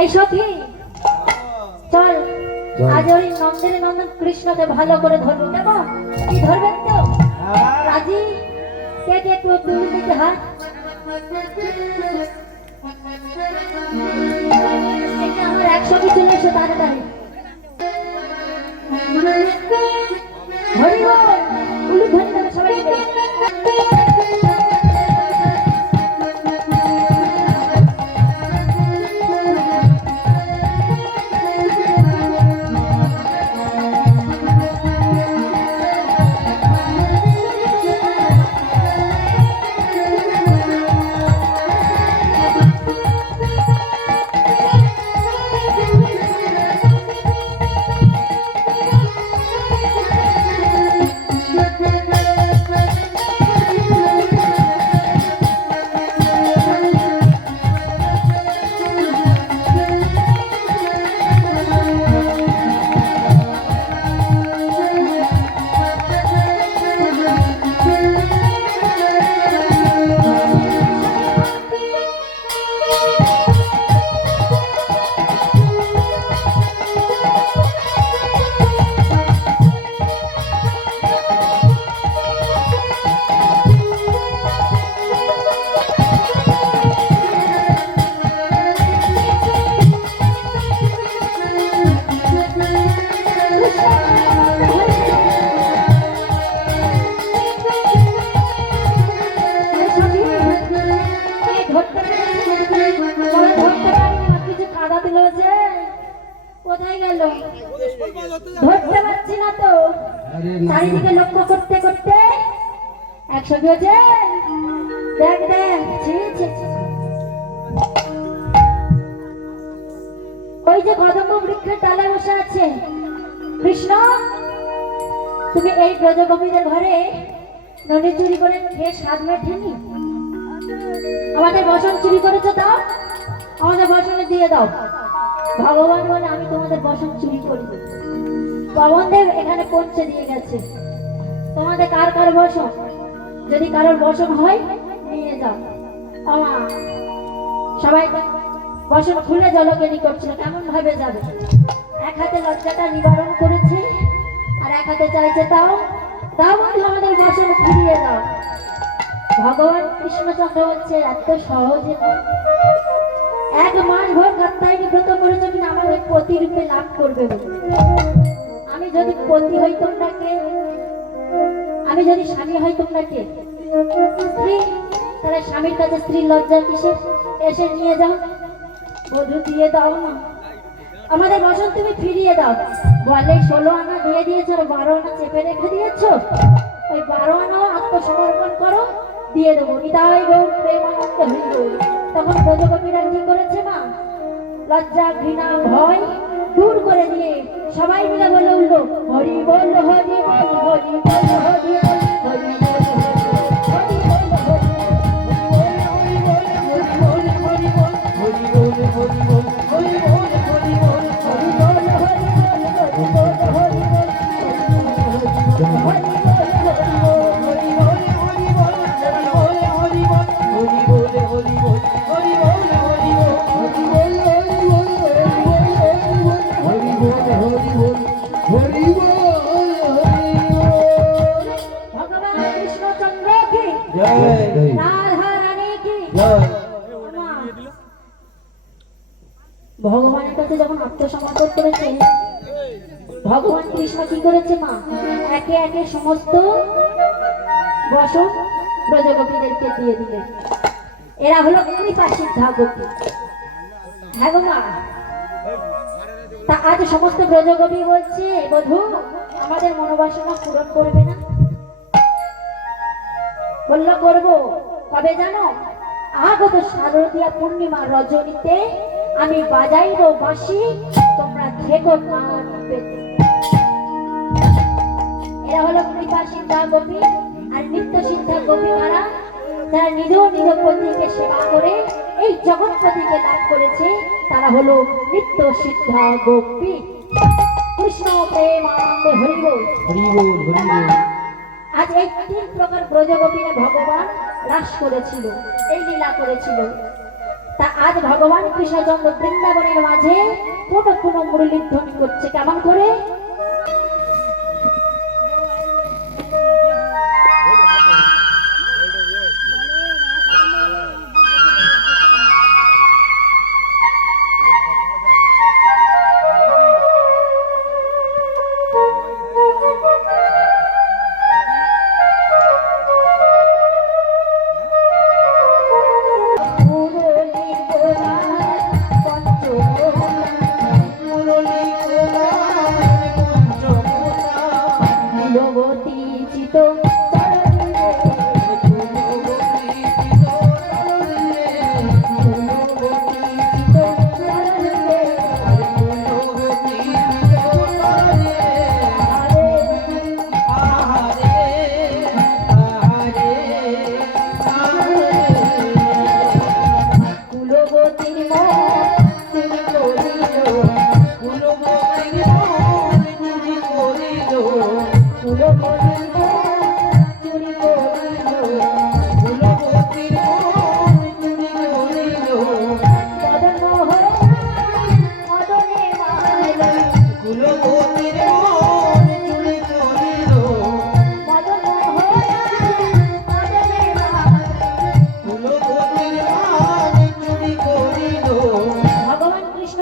এই সখী চল। আজ ওই নন্দের নন্দন কৃষ্ণকে ভালো করে ধরবো। কেমন কি ধরবেন তো? রাজি? কে কে একটু দূর দিকে হাত। আমার একসঙ্গে চলে এসো তাড়াতাড়ি। কিছু যে। কোথায় গেল পারছি না তো চারিদিকে লক্ষ্য করতে করতে একশো দেখ দেখ। ওই যে কদম্ব বৃক্ষের ডালে বসে আছে কৃষ্ণ তুমি এই ব্রজগোপীদের ঘরে নদী চুরি করে খেয়ে স্বাদ মেঠেনি আমাদের বসন চুরি করেছ দাও আমাদের বসনে দিয়ে দাও। ভগবান বলে আমি তোমাদের বসন চুরি করি। পবনদেব এখানে পৌঁছে দিয়ে গেছে। তোমাদের কার কার বসন যদি কারোর বসন হয়, নিয়ে যাও। আমা সবাই বসন খুলে জলকেনি করছিল কেমন ভাবে যাবে? এক হাতে লজ্জাটা নিবারণ করেছে, আর এক হাতে চাইছে তাও। তাও আমাদের বসন ফিরিয়ে দাও। ভগবান কৃষ্ণচন্দ্র হচ্ছে এত সহজে এক মাস ভর কাত্তায়নি ব্রত করেছ কিনা আমাদের প্রতিরূপে লাভ করবে আমি যদি পতি হই তোমরাকে আমি যদি স্বামী হই তোমরাকে স্ত্রী? তাহলে স্বামীর কাছে স্ত্রী লজ্জা কিসে এসে নিয়ে যাও। বধূ দিয়ে দাও না আমাদের বসন তুমি ফিরিয়ে দাও। বলে ষোলো আনা দিয়ে দিয়েছ বারো আনা চেপে রেখে দিয়েছ। ওই বারো আনাও আত্মসমর্পণ করো। দিয়ে দেবো। বিদায় গৌর প্রেমানন্দ গৌর তখন ব্রজগোপীরা কি করেছে মা? লজ্জা, ঘৃণা, ভয় দূর করে দিয়ে সবাই মিলে বলে উঠল হরি বল হরি বল হরি বল, হরি একে সমস্ত বসন ব্রজগোপীদেরকে দিয়ে দিলেন। এরা হলো সিদ্ধা গোপী হ্যাঁ তা আজ সমস্ত ব্রজগোপী বলছে, বধূ, আমাদের মনোবাসনা পূরণ করবে না? বলল, করব। কবে জানো, আগত শারদীয়া পূর্ণিমা রজনীতে আমি বাজাইব বাঁশি, তোমরা থেকো কান পেতে। এরা হলো কৃপা সিদ্ধা গোপী আর নিত্য সিদ্ধা গোপী কারা যারা নিজ নিজ পতিকে সেবা করে এই জগৎপতিকে লাভ করেছে তারা হলো নিত্য সিদ্ধা গোপী। কৃষ্ণ প্রেম আনন্দে হরিবোল আজ এই তিন প্রকার ব্রজগোপীরা ভগবান রাস করেছিল এই লীলা করেছিল। তা আজ ভগবান কৃষ্ণচন্দ্র বৃন্দাবনের মাঝে কোনো কোনো মুরলীর ধ্বনি করছে কেমন করে?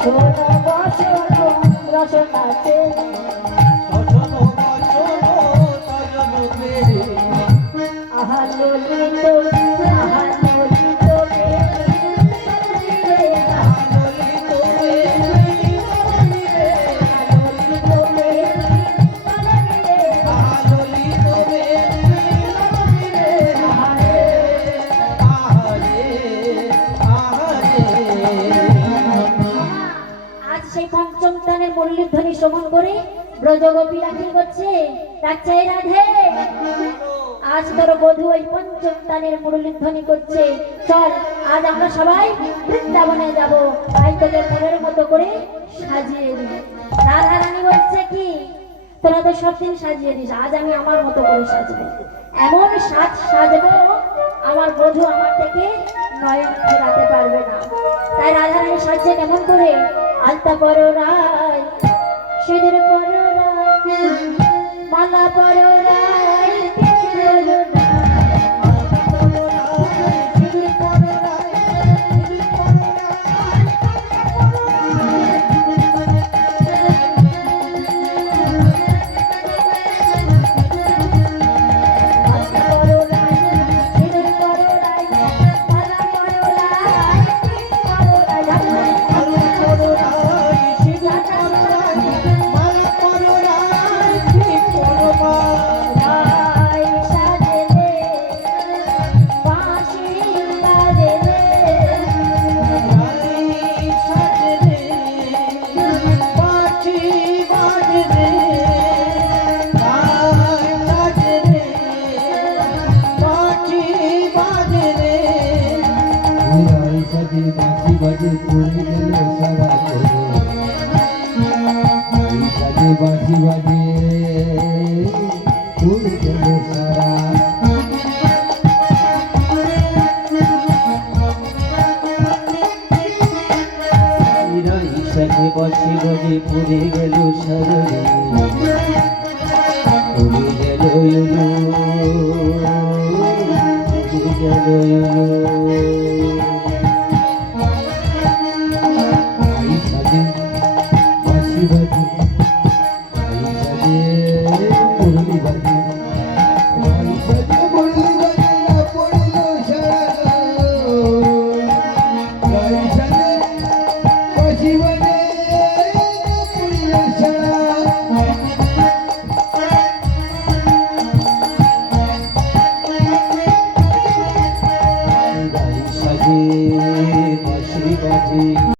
ভাষণ বসন রসনাতে আজ তোর বধু ওই পঞ্চম মুরলীধ্বনি করছে। চল, আজ আমরা সবাই বৃন্দাবনে তাই মতো করে সাজিয়ে দিই রাধা রানী বলছে কি, তোরা তো সব দিন সাজিয়ে দিস, আজ আমি আমার মতো করে সাজবো। এমন সাজ সাজবো আমার বধু আমার থেকে নয়ন ফেরাতে পারবে না। তাই রাধা রানী সাজছে কেমন করে? আলতা পরো রায় সিঁদুর পরো মালা পরো বাজে পড়ে গেল সারা বাজে বাঁশি বাজে পড়ে গেল সারা সাথে বাসি পড়ে গেল সারা